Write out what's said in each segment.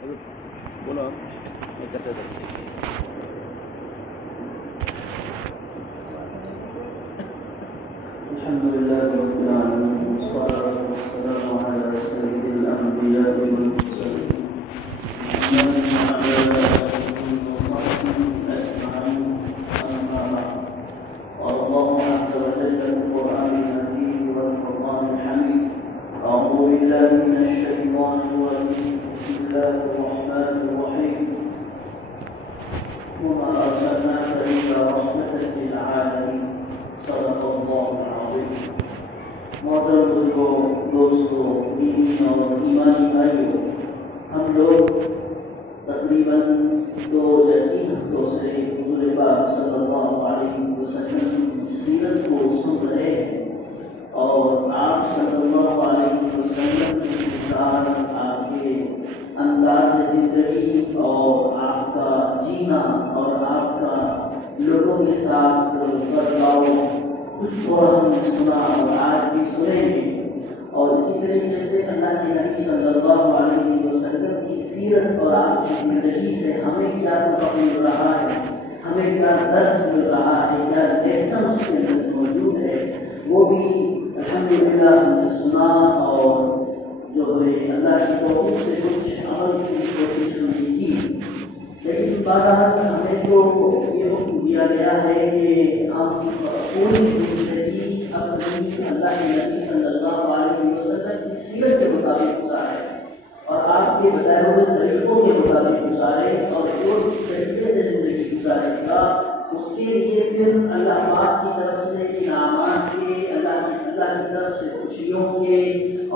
بولو میں کرتے الحمد لله رب العالمين والصلاة والسلام على سيد الأنبياء والمرسلين محمد وعلى آله وصحبه أجمعين أما بعد قال الله عز وجل في القرآن المجيد والفرقان الحميد أعوذ بالله من الشيطان الرجيم بسم الله الرحمن الرحيم وما أرسلناك إلا رحمة للعالمين صدق اللہ العظیم۔ محترم بزرگوں، دوستوں، دینی اور ایمانی بھائیوں، ہم لوگ تقریباً 2 یا 3 ہفتوں سے حضور پاک صلی اللہ علیہ وسلم کی سیرت کو سن رہے ہیں، اور آپ صلی اللہ علیہ وسلم کے ساتھ آپ کے انداز زندگی اور آپ کا جینا اور آپ کا لوگوں کے ساتھ برتاؤ کچھ کو ہم نے سنا اور آج بھی سنیں گے، اور اسی طریقے سے اللہ کے نبی صلی اللہ علیہ وسلم کی سیرت اور آپ کی زندگی سے ہمیں کیا سبق مل رہا ہے، ہمیں کیا درس مل رہا ہے، کیا لیسن اس کے اندر موجود ہے، وہ بھی الحمدللہ ہم نے سنا، اور جو ہے اللہ کی توفیق سے کچھ عمل کی کوشش ہم نے کی۔ لیکن بعد ہمیں تو یہ حکم دیا گیا ہے کہ ہم پوری زندگی اپنی اللہ کے نبی صلی اللہ علیہ وسلم کی سیرت کے مطابق گزارے، اور آپ کے بتائے ہوئے طریقوں کے مطابق گزارے، اور جو طریقے سے زندگی گزارے گا اس کے لیے پھر اللہ پاک کی طرف سے انعامات کے، اللہ کی طرف سے خوشیوں کے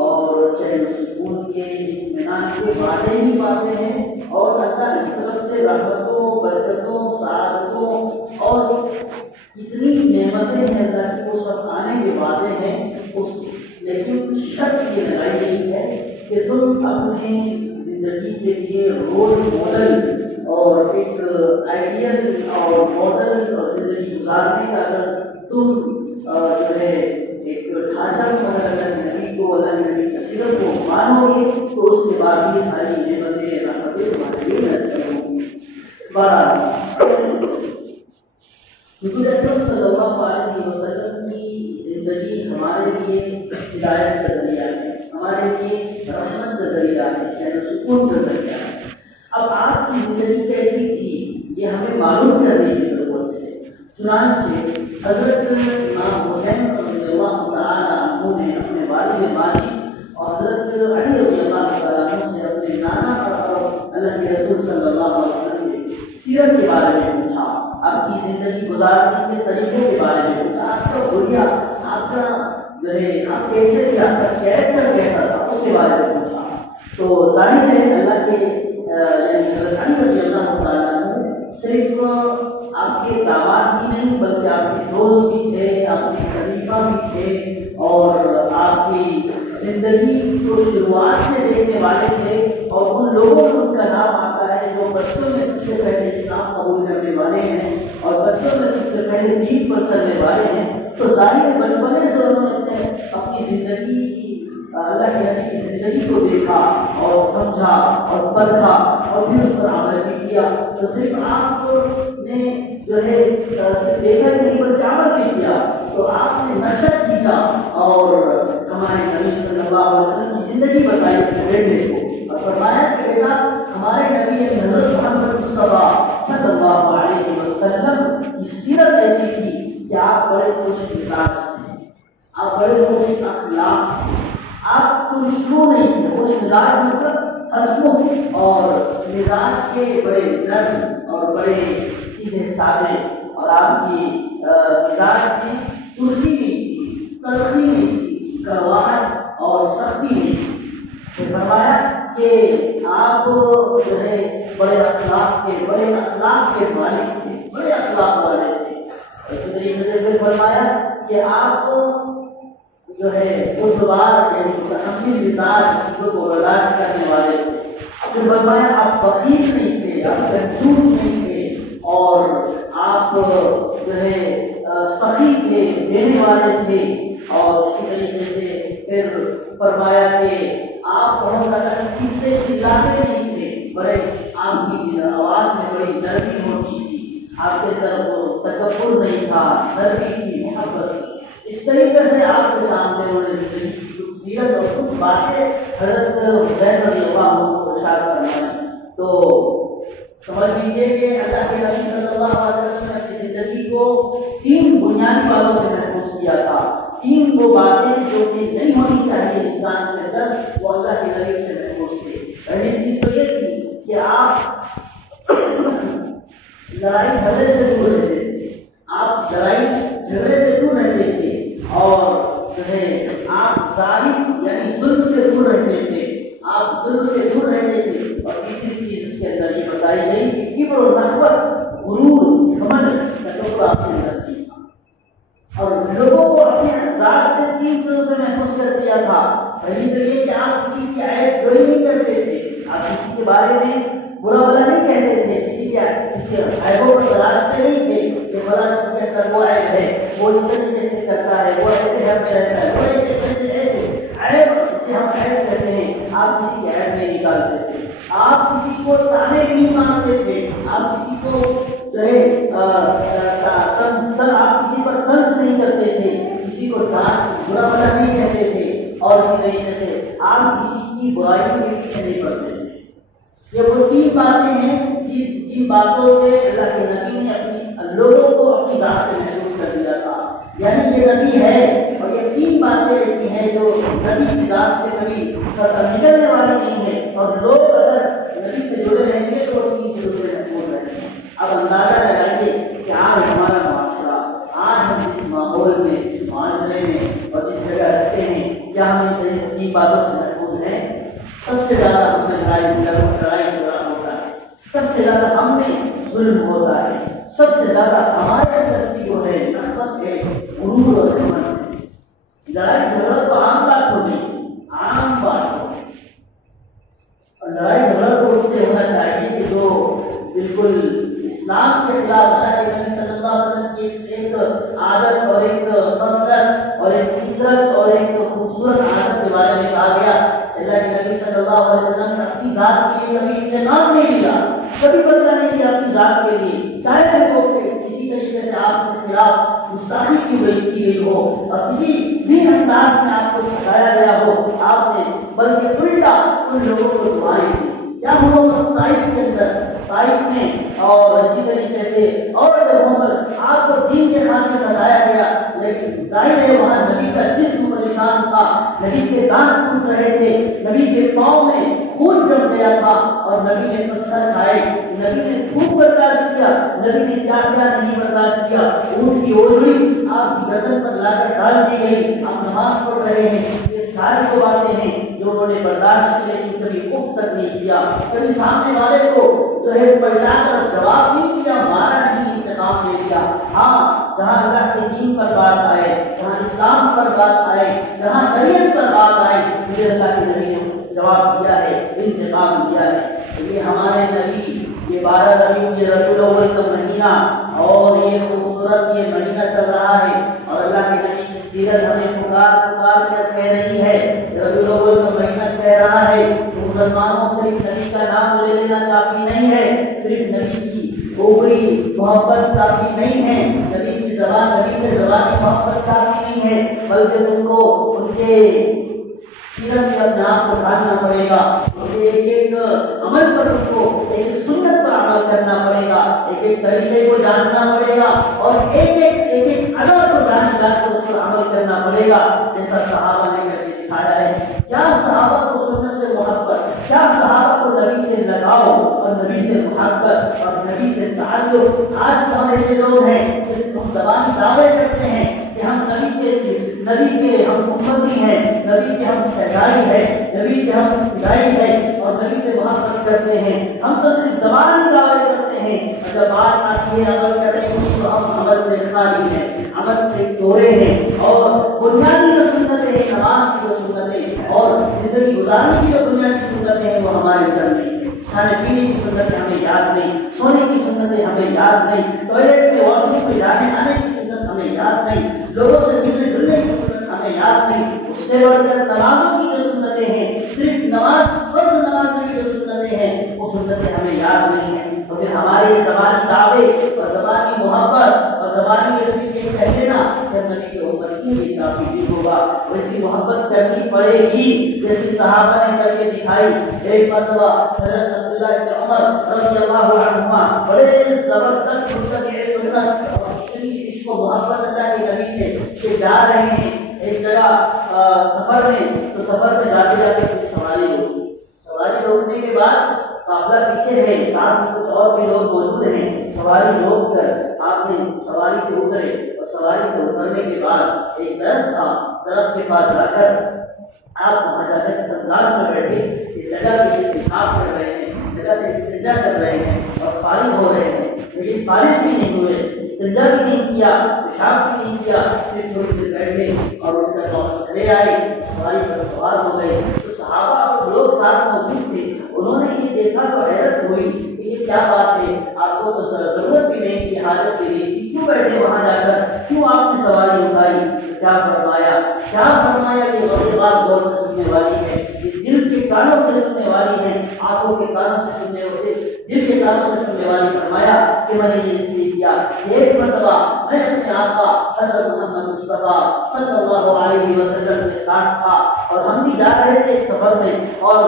اور چین و سکون کے، اطمینان کے وعدے ہی وعدے ہیں، اور اللہ کی طرف سے رحمتوں، برکتوں، سعادتوں اور اتنی نعمتیں ہیں اللہ کی، وہ سب آنے کے وعدے ہیں۔ لیکن شرط یہ لگائی گئی ہے کہ تم اپنے زندگی کے لیے رول ماڈل اور ایک آئیڈیل اور ماڈل اور زندگی گزارنے کا اگر تم جو ہے ایک ڈھانچہ اللہ نبی کو، اللہ نبی کی سیرت کو مانو گے تو اس کے بعد یہ ساری نعمتیں رحمتیں تمہارے لیے نصیب ہوں گی۔ حضور اکرم صلی اللہ علیہ وسلم کی زندگی ہمارے لیے ہدایت کا ذریعہ ہے، ہمارے لیے رحمت کا ذریعہ ہے، چین و سکون کا ذریعہ ہے۔ اب آپ کی زندگی کیسی تھی یہ ہمیں معلوم کرنے کی ضرورت ہے۔ چنانچہ حضرت امام حسین رضی اللہ تعالیٰ عنہ نے اپنے والد ماجد اور حضرت علی رضی اللہ تعالیٰ عنہ سے اپنے نانا اور اللہ کے رسول صلی اللہ علیہ وسلم کے سیرت کے بارے میں پوچھا، آپ کی زندگی گزارنے کے طریقوں کے بارے میں پوچھا، آپ کا حلیہ، آپ کا جو ہے آپ کیسے تھے، آپ کا کیریکٹر کیسا تھا، اس کے بارے میں پوچھا۔ تو ظاہر ہے اللہ کے یعنی حضرت علی رضی اللہ تعالیٰ عنہ صرف آپ کے داماد ہی نہیں بلکہ آپ کے دوست بھی تھے، آپ کے خلیفہ بھی تھے، اور آپ کی زندگی کو شروعات سے دیکھنے والے تھے، اور ان لوگوں میں ان کا نام آتا ہے جو بچوں میں سب سے پہلے اسلام قبول کرنے والے ہیں اور بچوں میں سب سے پہلے دین پر چلنے والے ہیں۔ تو ظاہر بچپنے سے انہوں نے اپنی زندگی اللہ کے نبی کی زندگی کو دیکھا اور سمجھا اور پرکھا اور پھر اس پر عمل بھی کیا۔ تو صرف آپ نے جو ہے دیکھا نہیں بلکہ عمل بھی کیا، تو آپ نے نشر کیا اور ہمارے نبی صلی اللہ علیہ وسلم کی زندگی بتائی بیٹے کو، اور فرمایا کہ بیٹا ہمارے نبی حضرت محمد مصطفیٰ صلی اللہ علیہ وسلم کی سیرت ایسی تھی کہ آپ بڑے خوش مزاج تھے، آپ بڑے خوش اخلاق تھے، آپ خوشنو نہیں تھے، خوش مزاج مطلب ہنسمکھ اور مزاج کے بڑے نرم اور بڑے سیدھے سادے، اور آپ کی مزاج کی ترسی بھی تھی، تلخی بھی تھی، کڑواہٹ اور سختی بھی تھی۔ تو فرمایا کہ آپ جو ہے بڑے اخلاق کے مالک تھے، بڑے اخلاق والے تھے۔ اسی طریقے سے پھر فرمایا کہ آپ جو ہے خوشگوار یعنی متحمل مزاج چیزوں کو برداشت کرنے والے تھے۔ پھر فرمایا آپ بخیل نہیں تھے، آپ کنجوس نہیں تھے، اور آپ جو ہے سخی تھے، دینے والے تھے۔ اور اسی طریقے سے پھر فرمایا کہ آپ بہت زیادہ چیزیں چلاتے نہیں تھے، نرمی ہوتی تھی، آپ کے اندر وہ تکبر نہیں تھا، نرمی تھی، محبت تھی۔ اس طریقے سے آپ کے سامنے انہوں نے سیرت اور کچھ باتیں حضرت حسین رضی اللہ عنہ کو ارشاد فرمائی۔ تو سمجھ لیجیے کہ اللہ کے نبی صلی اللہ علیہ وسلم نے اپنی زندگی کو 3 بنیادی باتوں سے محفوظ کیا تھا۔ 3 وہ باتیں جو کہ نہیں ہونی چاہیے انسان کے اندر، وہ اللہ کے نبی سے محفوظ تھے۔ پہلی چیز تو یہ تھی کہ آپ لڑائی جھگڑے سے دور رہتے تھے، آپ لڑائی جھگڑے سے دور رہتے تھے، اور جو ہے آپ ظالم یعنی ظلم سے دور رہتے تھے، آپ ظلم سے دور رہتے تھے۔ اور تیسری چیز اس کے اندر یہ بتائی گئی کہ کبر و نخوت، غرور، گھمنڈ، تکبر آپ کے اندر نہیں تھا، اور لوگوں کو اپنے ذات سے 3 چیزوں سے محفوظ کر دیا تھا۔ پہلی تو یہ کہ آپ کسی کی عیب گوئی نہیں کرتے تھے، آپ کسی کے بارے میں برا بلا نہیں کہتے تھے، کسی کے عیبوں کو تلاشتے نہیں تھے کہ فلاں اس کے اندر وہ عیب ہے، وہ اس طریقے سے کرتا ہے، وہ ایسے گھر میں رہتا ہے، وہ ایسے عیب جسے ہم عیب کہتے ہیں، آپ کسی کی عیب نہیں نکالتے تھے، آپ کسی کو تانے نہیں مانتے تھے، آپ کسی کو جو ہے آپ کسی پر طنز نہیں کرتے تھے، کسی کو برا بلا نہیں کہتے تھے، اور اسی طریقے سے آپ کسی کی برائی کے پیچھے نہیں پڑتے تھے۔ یہ وہ 3 باتیں ہیں جن باتوں سے اللہ کے نبی نے اپنی لوگوں کو اپنی ذات سے محفوظ کر دیا تھا۔ یعنی یہ نبی ہے، اور یہ 3 باتیں ایسی ہیں جو نبی کی ذات سے کبھی نکلنے والی نہیں ہے، اور لوگ اگر نبی سے جڑے رہیں گے تو 3 چیزوں سے محفوظ رہیں گے۔ اب اندازہ لگائیے کہ آج ہمارا معاشرہ، آج ہم جس ماحول میں، جس معاشرے میں اور جس جگہ رہتے ہیں، کیا ہم ان 3 باتوں سے محفوظ ہیں؟ سب سے زیادہ ہم میں لڑائی جھگڑا ہوتا ہے، سب سے زیادہ ہم میں ظلم ہوتا ہے، سب سے زیادہ ہمارے اندر کی جو ہے نفرت ہے، غرور اور گھمنڈ ہے۔ لڑائی جھگڑا تو عام بات ہو گئی، عام بات ہو گئی، اور لڑائی جھگڑا تو اس سے ہونا چاہیے کہ جو بالکل اسلام کے خلاف اللہ کے نبی صلی اللہ علیہ وسلم کی ایک عادت اور ایک خصلت اور ایک فطرت اور ایک خوبصورت عادت کے بارے میں کہا گیا۔ اللہ کے نبی صلی اللہ علیہ وسلم نے اپنی ذات کے لیے کبھی انتقام نہیں لیا، کبھی بدلہ نہیں لیا اپنی ذات کے لیے، چاہے وہ کسی طریقے سے آپ کے خلاف گستاخی کی گئی ہو اور کسی بھی انداز میں آپ کو سکھایا گیا ہو، آپ نے بلکہ الٹا ان لوگوں کو دعائیں دی۔ کیا ہم لوگ طائف کے اندر، طائف میں اور اسی طریقے سے اور جگہوں پر آپ کو دین کے خاطر بتایا گیا، لیکن ظاہر ہے وہاں نبی کا جسم پریشان تھا، نبی کے دانت ٹوٹ رہے تھے، نبی کے پاؤں میں خون جم گیا تھا، اور نبی نے پتھر کھائے، نبی نے دھوپ برداشت کیا، نبی نے کیا کیا نہیں برداشت کیا، اونٹ کی اوڑھنی آپ کی گردن پر لا کر ڈال دی گئی، آپ نماز پڑھ رہے ہیں، یہ ساری وہ باتیں ہیں جو انہوں نے برداشت کی، لیکن کبھی اف تک نہیں کیا، کبھی سامنے والے کو جو ہے پلٹا کر جواب نہیں دیا، مارا نہیں، انتقام لے لیا۔ ہاں، جہاں اللہ کے دین پر بات آئے، جہاں اسلام پر بات آئے، جہاں شریعت پر بات آئے، مجھے اللہ کے نبی نے جواب دیا ہے، انتقام دیا ہے۔ یہ ہمارے نبی، یہ 12 ربیع ربیع الاول کا مہینہ اور یہ خوبصورت یہ مہینہ چل رہا ہے، اور اللہ کے نبی کی سیرت ہمیں پکار کر کہہ رہی ہے، ربیع الاول کا مہینہ کہہ رہا ہے کہ مسلمانوں صرف نبی کا نام لے لینا کافی نہیں ہے، صرف نبی کی اوپری محبت کافی نہیں ہے، نبی کی زبان، نبی سے زبانی محبت کافی نہیں ہے، بلکہ تم کو ان کے سیرت سے اپنے آپ کو ڈھالنا پڑے گا، ایک ایک عمل پر تم کو، ایک سنت پر عمل کرنا پڑے گا، ایک ایک طریقے کو جاننا پڑے گا، اور ایک ایک ادا کو جان کر اس پر عمل کرنا پڑے گا، جیسا صحابہ نے کر کے دکھایا ہے۔ کیا صحابہ کو سنت سے محبت، کیا صحابہ کو نبی سے لگاؤ اور نبی سے محبت اور نبی سے تعلق۔ آج تو ہم ایسے لوگ ہیں جس ہم زبانی دعوے کرتے ہیں کہ ہم نبی کے ہم امتی ہیں، نبی کے ہم شہدائی ہیں، نبی کے ہم فدائی ہیں، اور نبی سے محبت کرتے ہیں، ہم تو صرف زبانی دعوے کرتے ہیں، اور جب بات آتی ہے عمل کرنے کی تو ہم عمل سے خالی ہیں، عمل سے دورے ہیں، اور بنیادی جو سنتیں ہیں، نماز کی جو سنتیں اور زندگی گزارنے کی جو بنیادی سنتیں ہیں وہ ہمارے اندر نہیں ہیں۔ کھانے پینے کی سنتیں ہمیں یاد نہیں، سونے کی سنتیں ہمیں یاد نہیں، ٹوائلٹ میں واش روم میں جانے آنے کی سنت ہمیں یاد نہیں، لوگوں سے ملنے جلنے کی سنت ہمیں یاد نہیں، اس سے بڑھ کر نمازوں کی جو سنتیں ہیں، صرف نماز فرض نماز کی جو سنتیں ہیں وہ سنتیں ہمیں یاد نہیں ہیں، اور پھر ہماری زبانی یہ کہہ لینا کہ نبی کی امت کیوں یہ کافی ہوگا، اور اس کی محبت کرنی پڑے گی جیسے صحابہ نے کر کے دکھائی۔ ایک مرتبہ حضرت عبداللہ بن عمر رضی اللہ عنہما بڑے زبردست متبع سنت اور عشق و محبت اللہ کے نبی سے کہ جا رہے ہیں ایک جگہ سفر میں، تو سفر میں جاتے جاتے کچھ سواری روکی، سواری روکنے کے بعد قافلہ پیچھے ہے، ساتھ میں کچھ اور بھی لوگ موجود ہیں، سواری روک کر آپ نے سواری سے اترے، اور سواری سے اترنے کے بعد ایک درخت تھا، درخت کے پاس جا کر آپ وہاں جا کر انداز میں بیٹھے اس جگہ سے پیشاب کر رہے ہیں، جگہ سے استنجا کر رہے ہیں اور فارغ ہو رہے ہیں، لیکن فارغ بھی نہیں ہوئے، استنجا بھی نہیں کیا، پیشاب بھی نہیں کیا، پھر تھوڑی دیر بیٹھے اور ان کا واپس چلے آئے، سواری پر سوار ہو گئے۔ تو صحابہ اور لوگ ساتھ موجود تھے، انہوں نے یہ دیکھا تو حیرت ہوئی کہ یہ کیا بات ہے، آپ کو تو ضرورت بھی نہیں کہ حاجت کے لیے کیوں بیٹھے وہاں جا کر، کیوں آپ نے سواری اٹھائی؟ کیا فرمایا کہ یہ بات غور سے سننے والی ہے، یہ دل کے کانوں سے سننے والی ہے، آنکھوں کے کانوں سے سننے والی، دل کے کانوں سے سننے والی۔ فرمایا کہ میں نے یہ اس لیے کیا، ایک مرتبہ میں اپنے آقا حضرت محمد مصطفیٰ صلی اللہ علیہ وسلم کے ساتھ تھا، اور ہم بھی جا رہے تھے سفر میں، اور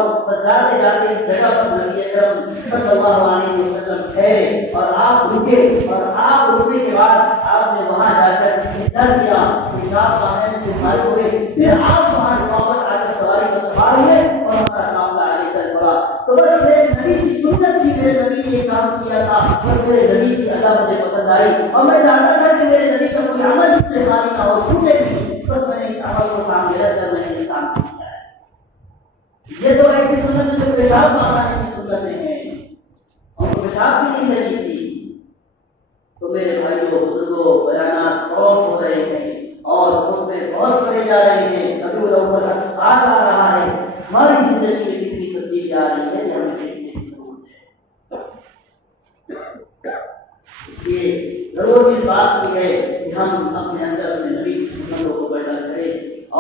جاتے جاتے اس جگہ پر نبی اکرم صلی اللہ علیہ وسلم ٹھہرے اور آپ رکے، اور آپ رکنے کے بعد آپ نے وہاں جا کر انتظار کیا، پیشاب پانے سے فارغ ہوئے، پھر آپ وہاں واپس آ کر سواری کو سنبھال ہوئے اور ہمارا معاملہ آگے چل پڑا۔ تو بس میرے نبی کی سنت تھی، میرے نبی نے یہ کام کیا تھا، اور میرے نبی کی ادا مجھے پسند آئی، اور میں جانتا تھا کہ میرے نبی کا کوئی عمل اس سے خالی نہ ہو، چھوٹے بھی، بس میں نے اس عمل کو سامنے رکھ کر میں نے یہ کام کیا ہے۔ یہ تو ایسی سنت ہے جو پیشاب مانگنے کی سنتیں ہیں، اور پیشاب بھی نہیں لگی تھی۔ تو میرے بھائیوں بزرگوں بیانات بہت ہو رہے ہیں اور خود میں بہت پڑے جا رہے ہیں، ابھی وہ سال آ رہا ہے، ہماری زندگی میں کتنی تبدیلی آ رہی ہے یہ ہمیں دیکھنے کی ضرورت ہے۔ اس لیے ضرور اس بات کی ہے کہ ہم اپنے اندر اپنے نبی کی سنتوں کو پیدا کریں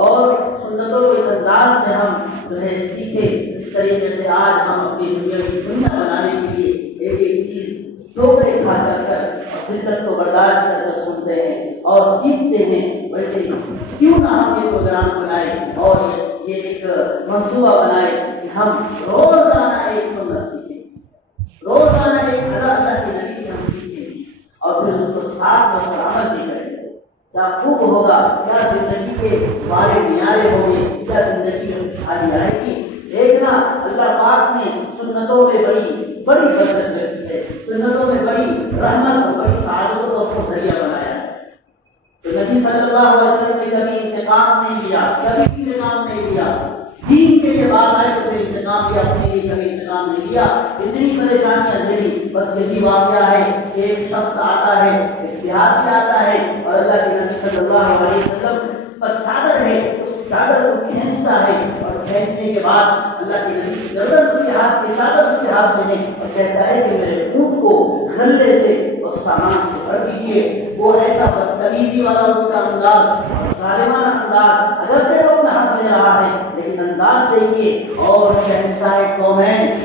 اور سنتوں کو اس انداز میں ہم جو ہے سیکھیں، اس طریقے سے آج ہم اپنی دنیا کی دنیا بنانے کے لیے ایک ایک چیز ٹوکرے کھا کر اور فطرت کو برداشت کر کر سنتے ہیں اور سیکھتے ہیں۔ ویسے کیوں نہ ہم یہ پروگرام بنائیں اور یہ ایک منصوبہ بنائیں کہ ہم روزانہ ایک سنت سیکھیں، روزانہ ایک اللہ کی نبی کی ہم سیکھیں اور پھر اس کو ساتھ میں عمل بھی کریں۔ کیا خوب ہوگا، کیا زندگی کے بارے نیارے ہوں گے، کیا زندگی میں خوشحالی آئے گی۔ دیکھنا اللہ پاک نے سنتوں میں بڑی برکت رکھی ہے، سنتوں میں بڑی رحمت اور بڑی سعادتوں کو ذریعہ بنایا ہے۔ تو نبی صلی اللہ علیہ وسلم نے کبھی انتقام نہیں لیا، کبھی انتقام نہیں لیا، دین کے لیے بات آئے تو پھر انتقام لیا، اپنے لیے کبھی انتقام نہیں لیا۔ اتنی پریشانیاں نہیں، بس یہی واقعہ ہے کہ ایک شخص آتا ہے، ایک دیہات سے آتا ہے اور اللہ کے نبی صلی اللہ علیہ وسلم پر چادر ہے، اس چادر کو کھینچتا ہے اور کھینچنے کے بعد اللہ کے نبی کی گردن اس کے ہاتھ میں، چادر اس کے ہاتھ میں ہے اور کہتا ہے کہ میرے اونٹ کو غلے سے اور سامان سے بھر دیجیے۔ وہ ایسا بدتمیزی والا اس کا انداز، ظالمانہ انداز، اگر سے وہ اپنا حق لے رہا ہے لیکن انداز دیکھیے، اور شہنشاہ قومین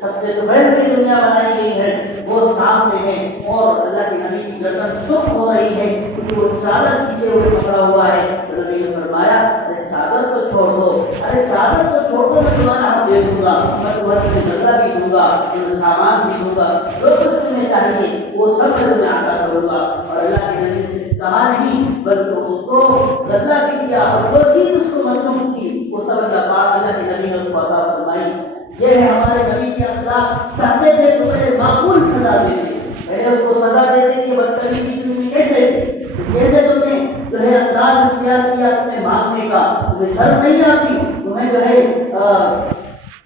سب سے جو بہترین دنیا بنائی گئی ہے وہ سامنے ہے اور اللہ کے نبی کی گردن سکھ ہو رہی ہے کیونکہ وہ چادر کیے ہوئے پکڑا ہوا ہے۔ تو نبی نے فرمایا ارے چادر تو چھوڑ دو، ارے چادر تو چھوڑ دو، میں تمہارا حق دے دوں گا، میں تمہارے بدلہ بھی دوں گا، سامان بھی دوں گا، جو کچھ تمہیں چاہیے وہ سب سے میں عطا کروں گا۔ اور اللہ کے نبی نے کہا نہیں بلکہ اس کو بدلہ بھی دیا اور جو چیز اس کو مطلوب تھی وہ سب اللہ کے نبی نے اس کو عطا فرمائی۔ یہ ہے ہمارے نبی کے اخلاق، چاہتے تھے تو بڑے معقول سزا دیتے، پہلے اس کو سزا دیتے کہ بدتمیزی تم کیسے تمہیں جو ہے انداز اختیار کیا تمہیں مانگنے کا، تمہیں شرم نہیں آتی، تمہیں جو ہے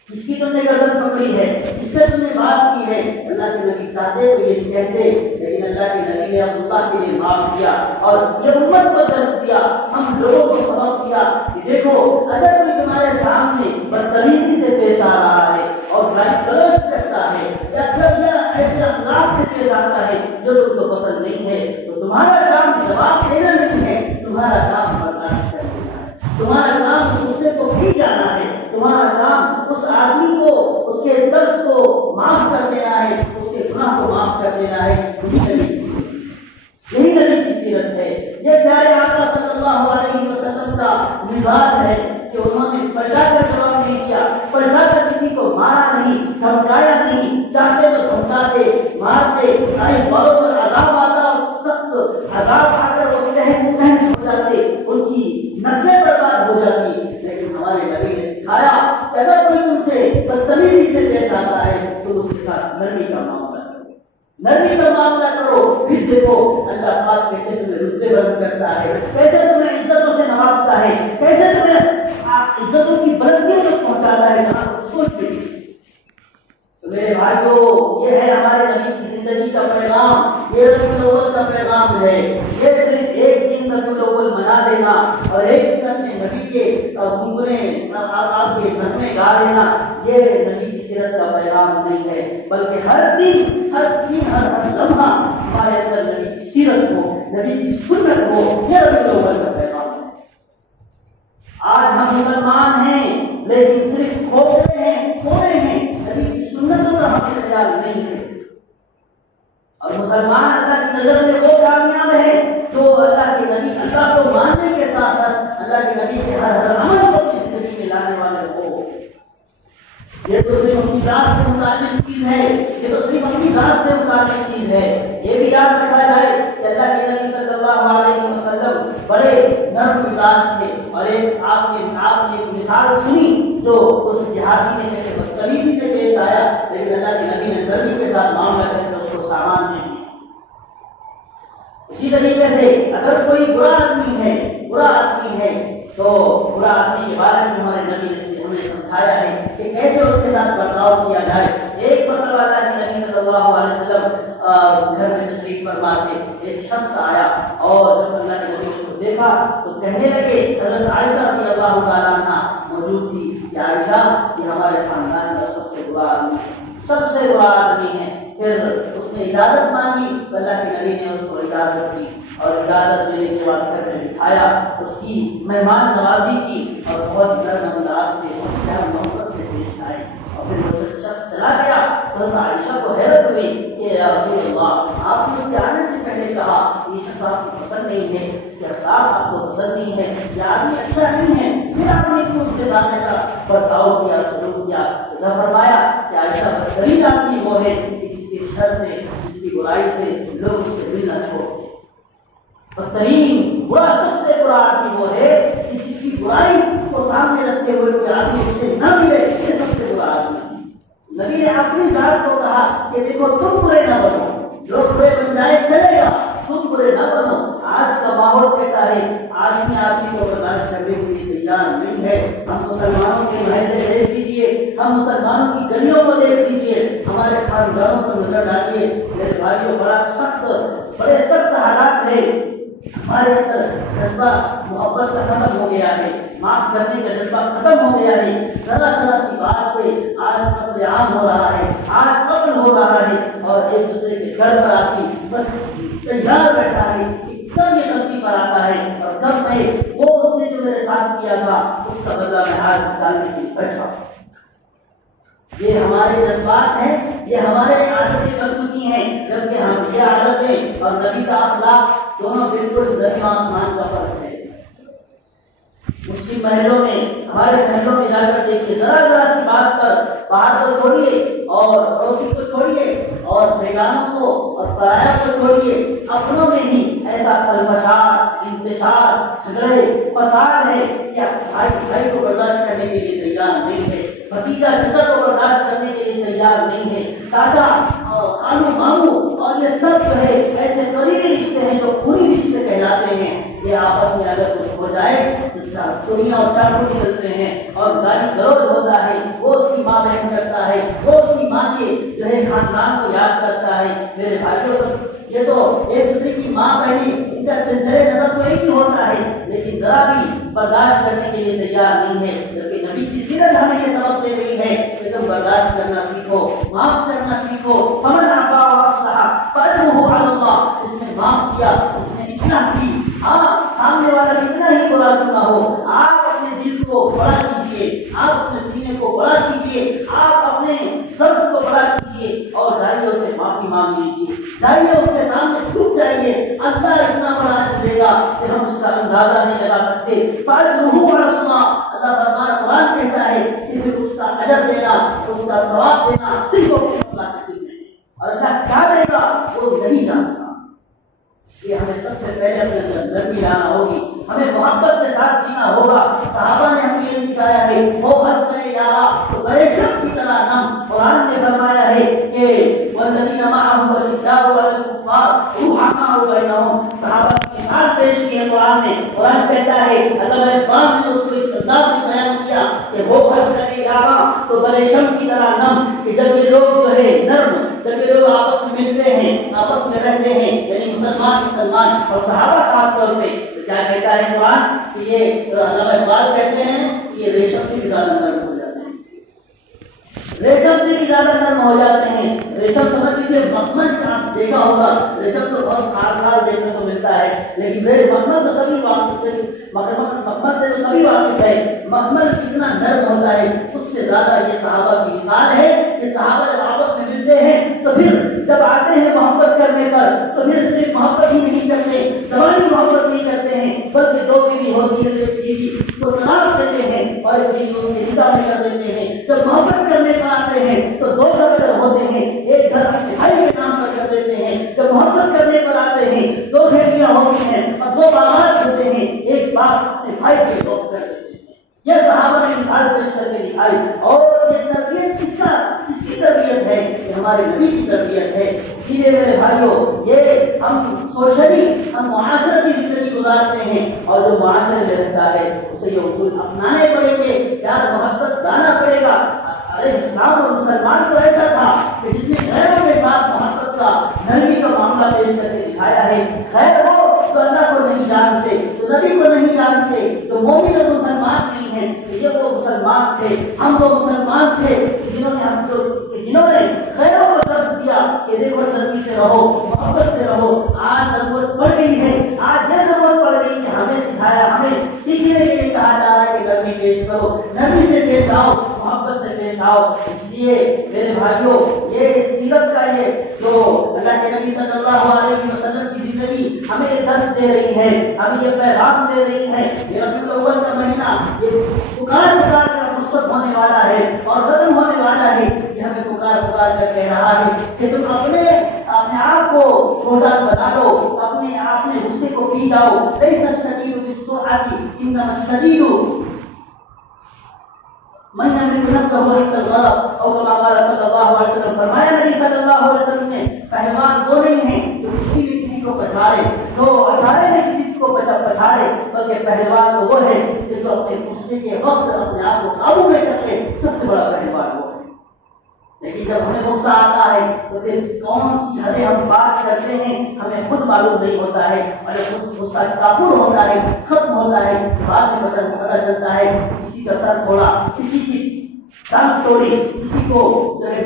جس کی تم نے گردن پکڑی ہے، جس سے تم نے بات کی ہے۔ اللہ کے نبی چاہتے تو یہ کہتے، لیکن اللہ کے نبی نے اللہ کے لیے معاف کیا اور یہ امت کو درس دیا، ہم لوگوں کو سبق دیا کہ دیکھو اگر کوئی تمہارے سامنے بدتمیزی سے پیش آ رہا ہے اور گالی گلوچ کرتا ہے یا ایسے اخلاق سے پیش آتا ہے جو تم کو پسند نہیں ہے، تو تمہارا کام جواب دینا نہیں ہے، تمہارا کام برداشت کرنا ہے، تمہارا کام دوسرے کو بھی جانا ہے، تمہارا کام اس آدمی کو اس کے درس کو معاف کر دینا ہے، اس کے گناہ کو معاف کر دینا ہے۔ یہی نہیں، دھمکایا نہیں، چاہتے تو دھمکاتے، مارتے، سارے والوں پر عذاب آتا اور سخت عذاب آ کر وہ تہس نہس ہو جاتے، ان کی نسلیں برباد ہو جاتی. لیکن ہمارے نبی نے سکھایا کہ اگر کوئی تم سے بدتمیزی سے پیش آتا ہے تو اس کے ساتھ نرمی کا معاملہ کرو، نرمی کا معاملہ کرو. پھر دیکھو اللہ پاک کیسے تمہیں رتبے بلند کرتا ہے، کیسے تمہیں عزتوں سے نوازتا ہے، کیسے تمہیں عزتوں کی بلندیوں تک پہنچاتا ہے جہاں تم سوچ بھی. تو میرے بھائیو، یہ ہے ہمارے نبی کی زندگی کا پیغام، یہ ربیع الاول کا پیغام ہے. یہ صرف ایک دن ربیع الاول منا دینا اور ایک دن اپنے نبی کے گنگنے آپ کے گھر میں گا دینا، یہ نبی کی سیرت کا پیغام نہیں ہے، بلکہ ہر دن ہر لمحہ ہمارے اندر نبی کی سیرت ہو، نبی کی سنت ہو، یہ ربیع الاول کا پیغام ہے. آج ہم مسلمان ہیں لیکن صرف کھوتے ہیں، نبی کی سنتوں کا ہمیں خیال نہیں ہے. اور مسلمان اللہ کی نظر میں وہ کامیاب ہے جو اللہ کے نبی، اللہ کو ماننے کے ساتھ ساتھ اللہ کے نبی کے ہر عمل کو اپنی زندگی میں لانے والے ہو. یہ تو صرف اپنی ذات سے متعلق چیز ہے، یہ تو صرف اپنی ذات سے متعلق چیز ہے. یہ بھی یاد رکھا جائے کہ اللہ کے نبی صلی اللہ علیہ وسلم بڑے نرم مزاج تھے، اور آپ نے ایک مثال سنی جو اس جہادی نے جیسے بدتمیزی سے پیش آیا، لیکن اللہ کے نبی نے نرمی کے ساتھ معاملہ کر کے اس کو سامان دے دیا. اسی طریقے سے اگر کوئی برا آدمی ہے تو برا آدمی کے بارے میں ہمارے نبی نے ہمیں سمجھایا ہے کہ کیسے اس کے ساتھ برتاؤ کیا جائے. ایک مرتبہ اللہ کے نبی صلی اللہ علیہ وسلم گھر میں تشریف فرما کے ایک شخص آیا، اور جب اللہ کے نبی نے اس کو دیکھا تو کہنے لگے، حضرت عائشہ رضی اللہ تعالیٰ عنہا موجود تھی کہ عائشہ یہ ہمارے خاندان کا سب سے برا آدمی ہے. پھر اس نے اجازت مانگی، اللہ کے نبی نے اس کو اجازت دی، اور اجازت دینے کے بعد گھر میں بٹھایا، اس کی مہمان نوازی کی اور بہت نرم انداز سے اور محبت سے پیش آئے. اور پھر وہ شخص چلا گیا تو عائشہ کو حیرت ہوئی کہ یا رسول اللہ، آپ نے اس کے آنے سے پہلے کہا یہ شخص آپ کو پسند نہیں ہے، اس کے اخلاق آپ کو پسند نہیں ہے، یہ آدمی اچھا نہیں ہے، پھر آپ نے کیوں اس کے سامنے کا برتاؤ کیا، سلوک کیا؟ تو فرمایا کہ عائشہ بہترین آدمی وہ ہے جس کی شر سے، جس کی برائی سے لوگ اس سے دل نہ چھوڑتے. بدترین برا، سب سے برا آدمی وہ ہے کہ جس کی برائی کو سامنے رکھتے ہوئے کوئی آدمی اس سے نہ ملے، یہ سب سے برا آدمی. نبی نے اپنی ذات کو کہا کہ دیکھو تم برے نہ بنو، جو برے بن جائے چلے گا، تم برے نہ بنو. آج کا ماحول کیسا ہے؟ آدمی کو برداشت کرنے کے لیے تیار نہیں ہے. ہم مسلمانوں کے محلے دیکھ لیجیے، ہم مسلمانوں کی گلیوں کو دیکھ لیجیے، ہمارے خاندانوں کو نظر ڈالیے. میرے بھائیوں، بڑے سخت حالات ہے. ہمارے اندر جذبہ محبت کا ختم ہو گیا ہے، معاف کرنے کا جذبہ ختم ہو گیا ہے. ذرا ذرا کی بات پہ آج قتل عام ہو رہا ہے، آج قتل ہو رہا ہے، اور ایک دوسرے کے گھر پر آتی بس تیار بیٹھا ہے کہ کب یہ غلطی پر آتا ہے اور کب میں وہ اس نے جو میرے ساتھ کیا تھا اس کا بدلہ میں آج نکالنے کے لیے بیٹھا. یہ ہمارے جذبات ہیں، یہ ہمارے عادتیں بن چکی ہیں، جبکہ ہم یہ عادتیں اور نبی کا اخلاق دونوں بالکل زمین آسمان کا فرق ہے. مسلم محلوں میں، ہمارے محلوں میں جا کر دیکھیے، ذرا ذرا سی بات پر باہر کو چھوڑیے اور پڑوسی کو چھوڑیے اور بیگانوں کو اور پرایا کو چھوڑیے، اپنوں میں ہی ایسا خلفشار، انتشار، جھگڑے، فساد ہے کہ بھائی کو برداشت کرنے کے لیے تیار نہیں ہے، بھتیجا چچا کو برداشت کرنے کے لیے تیار نہیں ہے، چاچا خالو ماموں اور یہ سب جو ہے ایسے قریبی رشتے ہیں جو خونی رشتے کہلاتے ہیں. یہ آپس میں اگر کچھ ہو جائے تو چوریاں اور چاقو نکلتے ہیں اور گالی گلوچ ہوتا ہے. وہ اس کی ماں بہن کرتا ہے، وہ اس کی ماں کے جو ہے خاندان کو یاد کرتا ہے. میرے بھائیوں، یہ تو ایک دوسرے کی ماں بہنی ان کا سلسلے نظر تو ایک ہی ہوتا ہے، لیکن ذرا بھی برداشت کرنے کے لیے تیار نہیں ہے. جبکہ نبی کی سیرت ہمیں یہ سبق دے رہی ہے کہ تم برداشت کرنا سیکھو، معاف کرنا سیکھو. فمن عفا واصلح فاجرہ علی اللہ. اس نے معاف کیا، اس نے اصلاح کی. ہاں، سامنے والا کتنا ہی برا کیوں نہ ہو، آپ اپنے دل کو بڑا کیجیے، آپ اپنے سینے کو بڑا کیجیے، آپ اپنے سر کو بڑا کیجیے اور دائیوں سے معافی مانگ لیجیے. دائیوں اس کے سامنے چھپ جائیے. اللہ اتنا بڑا اجر دے گا کہ ہم اس کا اندازہ نہیں لگا سکتے. فاجرہ علی اللہ. اللہ فرمان قرآن کہتا ہے کہ پھر اس کا اجر دینا تو اس کا ثواب دینا صرف اللہ کے دل میں ہے، اور اللہ کیا دے گا وہ نہیں جانتا۔ یہ ہمیں سب سے پہلے اپنے اندر نرمی لانا ہوگی، ہمیں محبت کے ساتھ جینا ہوگا۔ صحابہ نے ہمیں یہ سکھایا ہے، وہ خرچ کرے یارا تو بڑے شخص کی طرح نم۔ قرآن نے فرمایا ہے کہ والذین معه اشداء علی الکفار رحماء بینہم، صحابہ کی مثال پیش کی ہے قرآن نے۔ قرآن کہتا ہے، اللہ اقبال نے اس کو اس انداز میں بیان کیا کہ وہ خرچ کرے یارا تو بڑے شخص کی طرح نم، کہ جب یہ لوگ جو ہے نرم، جب یہ لوگ آپس میں ملتے ہیں، آپس میں رہتے ہیں، یعنی مسلمان اور صحابہ خاص طور پہ، کیا کہتا ہے قرآن کہ یہ علامہ اقبال کہتے ہیں کہ یہ ریشم سے بھی زیادہ نرم ہو جاتے ہیں، ریشم سے بھی زیادہ نرم ہو جاتے ہیں۔ ریشم سمجھ لیجیے مخمل کا آپ دیکھا ہوگا، ریشم تو بہت خال دیکھنے کو ملتا ہے، لیکن مخمل تو سبھی واقف سے، مخمل سے تو سبھی واقف ہے، مخمل کتنا نرم ہوتا ہے، اس سے زیادہ یہ صحابہ کی مثال ہے کہ صحابہ جب آپس میں ملتے ہیں تو پھر جب آتے ہیں محبت کرنے پر تو پھر صرف محبت ہی نہیں کرتے، زبانی محبت نہیں کرتے ہیں، بلکہ دو بیوی ہوتی ہے تو ایک بیوی کو طلاق دیتے ہیں اور ایک بیوی کو نکاح میں کر دیتے ہیں۔ جب محبت کرنے پر آتے ہیں تو دو گھر ہوتے ہیں، ایک گھر اپنے بھائی کے نام پر کر دیتے ہیں۔ جب محبت کرنے پر آتے ہیں دو بیٹیاں ہوتی ہیں اور دو باغات ہوتے ہیں، ایک باغ اپنے بھائی کے لوگ کر دیتے ہیں۔ یہ صحابہ نے مثال پیش کر کے دکھائی، اور یہ تربیت کس کی تربیت ہے؟ یہ ہمارے نبی کی تربیت ہے۔ اس لیے میرے بھائیوں، یہ ہم سوشلی ہم معاشرتی زندگی گزارتے ہیں، اور جو معاشرے میں رہتا ہے اسے یہ اصول اپنانے پڑیں گے، پیار محبت لانا پڑے گا۔ ارے اسلام اور مسلمان تو ایسا تھا کہ جس نے غیروں کے ساتھ محبت کا، نرمی کا معاملہ پیش کر کے دکھایا ہے۔ خیر وہ تو اللہ کو نہیں جانتے، تو نبی کو نہیں جانتے، تو مومن اور مسلمان نہیں ہیں، یہ وہ مسلمان تھے، ہم وہ مسلمان تھے جنہوں نے خیروں کو درس دیا کہ دیکھو نرمی سے رہو، محبت سے رہو۔ آج ضرورت پڑ گئی ہے، آج یہ ضرورت پڑ گئی کہ ہمیں سکھایا، ہمیں سیکھنے کے لیے کہا جا رہا ہے کہ نرمی پیش کرو، نرمی سے پیش آؤ، محبت سے پیش آؤ۔ اس لیے میرے بھائیوں، یہ سیرت کا یہ جو اللہ کے نبی صلی اللہ علیہ وسلم کی زندگی ہمیں یہ درس دے رہی ہے، ہمیں یہ پیغام دے رہی ہے۔ یہ ربیع الاول کا مہینہ یہ پکار کر فرصت ہونے والا ہے اور ختم ہونے والا ہے، یہ ہمیں پکار کر کہہ رہا ہے کہ تم اپنے آپ کو چھوٹا بنا لو، اپنے آپ میں غصے کو پی جاؤ۔ لیس الشدید بالسرعۃ انما الشدید من یملک نفسہ عند الغضب، اور کما قال صلی اللہ علیہ وسلم، فرمایا نبی صلی اللہ علیہ وسلم نے، پہلوان وہ نہیں ہیں جو کسی کو پچھاڑے، جو اچھارے میں کسی کو پچھاڑے، بلکہ پہلوان تو وہ ہے جس کو اپنے غصے کے وقت اپنے آپ کو قابو میں کر کے سب سے بڑا پہلوان وہ ہے۔ لیکن جب ہمیں غصہ آتا ہے تو پھر کون سی حدیں ہم بات کرتے ہیں ہمیں خود معلوم نہیں ہوتا ہے، اور جب غصہ کافر ہوتا ہے، ختم ہوتا ہے، بعد میں پتہ چلتا ہے کسی کا سر پھوڑا، کسی کی ٹانگ توڑی، کسی کو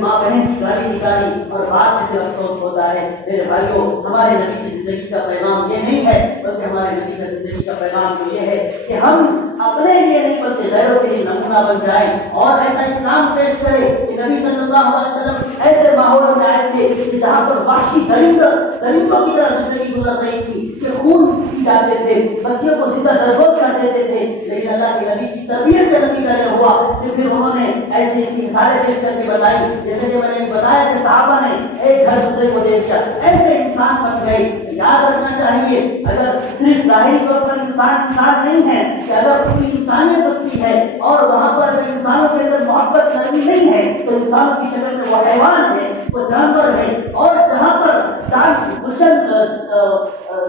ماں بہن کی گالی نکالی، اور بعد میں پھر افسوس ہوتا ہے۔ میرے بھائیوں، ہمارے نبی کی زندگی کا پیغام یہ نہیں ہے، بلکہ ہمارے نبی کی زندگی کا پیغام تو یہ ہے کہ ہم اپنے لیے نہیں بلکہ غیروں کے لیے نمونہ بن جائیں، اور ایسا اسلام پیش کرے کہ نبی صلی اللہ علیہ وسلم ایسے ماحول میں آئے تھے کہ جہاں پر وحشی درندوں کی طرح زندگی گزر رہی تھی، کہ خون پی جاتے تھے، بچیوں کو زندہ درگور کر دیتے تھے، لیکن اللہ کے نبی کی تربیت کا نتیجہ یہ ہوا کہ پھر انہوں نے ایسی مثالیں پیش کر کے بتائی، جیسے کہ میں نے بتایا کہ صحابہ نے ایک گھر دوسرے کو دے دیا، ایسے انسان بن گئے۔ یاد رکھنا چاہیے، اگر صرف ظاہری طور پر انسان نہیں ہے، کہ اگر کوئی انسانیت بستی ہے اور وہاں پر اگر انسانوں کے اندر محبت نرمی نہیں ہے تو انسانوں کی شکل میں وہ حیوان ہے، وہ جانور ہے، اور جہاں پر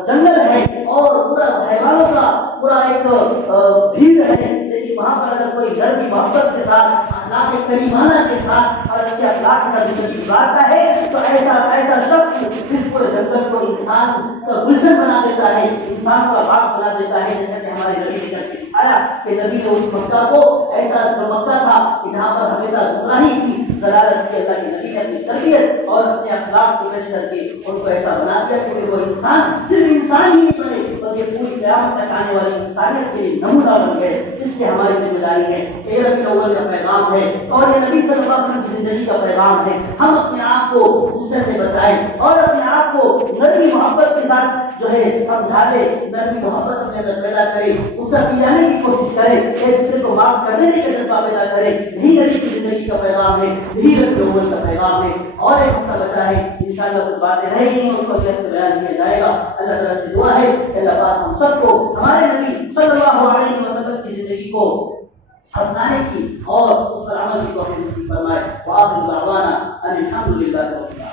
جنگل ہے اور پورا حیوانوں کا پورا ایک بھیڑ ہے، لیکن وہاں پر اگر کوئی گھر کی محبت کے ساتھ، اخلاق کریمانہ کے ساتھ اور اچھے اخلاق کا زندگی گزارتا ہے تو ایسا شخص پھر پورے جنگل کو انسان کا گلشن بنا دیتا ہے، انسان کا باغ بنا دیتا ہے، جیسا کہ ہمارے نبی نے کر کے دکھایا کہ نبی نے اس مکہ کو ایسا مکہ تھا کہ جہاں پر ہمیشہ گمراہی کی ضلالت کی، اللہ کے نبی نے اپنی تربیت اور اپنے اخلاق کو پیش کر کے ان کو ایسا بنا دیا کہ وہ انسان صرف انسان ہی نہیں بنے بلکہ پوری قیامت تک آنے والی انسانیت کے لیے نمونہ بن گئے. اس لیے ہماری ذمہ داری ہے کہ یہ ربیع الاول کا پیغام ہے اور یہ نبی صلی اللہ علیہ وسلم کی زندگی کا پیغام ہے. ہم اپنے آپ کو غصے سے بچائیں اور اپنے آپ کو نرمی محبت کے ساتھ جو ہے سمجھا لیں, نرمی محبت اپنے اندر پیدا کریں, اس کا پی جانے کی کوشش کریں, ایک دوسرے کو معاف کرنے کا جذبہ پیدا کریں. یہی نبی کی زندگی کا پیغام ہے, یہی ربیع الاول کا پیغام ہے. اور ایک ہفتہ بچا ہے, انشاءاللہ کچھ باتیں رہ گئی اس کو بیان کیا جائے گا. اللہ تعالیٰ سے دعا ہے کہ اللہ پاک ہم سب کو ہمارے نبی صلی اللہ علیہ وسلم کی زندگی کو اپنانے کی اور اس پر عمل کی توفیق نصیب فرمائے. وآخر دعوانا ان الحمد للہ رب العالمین.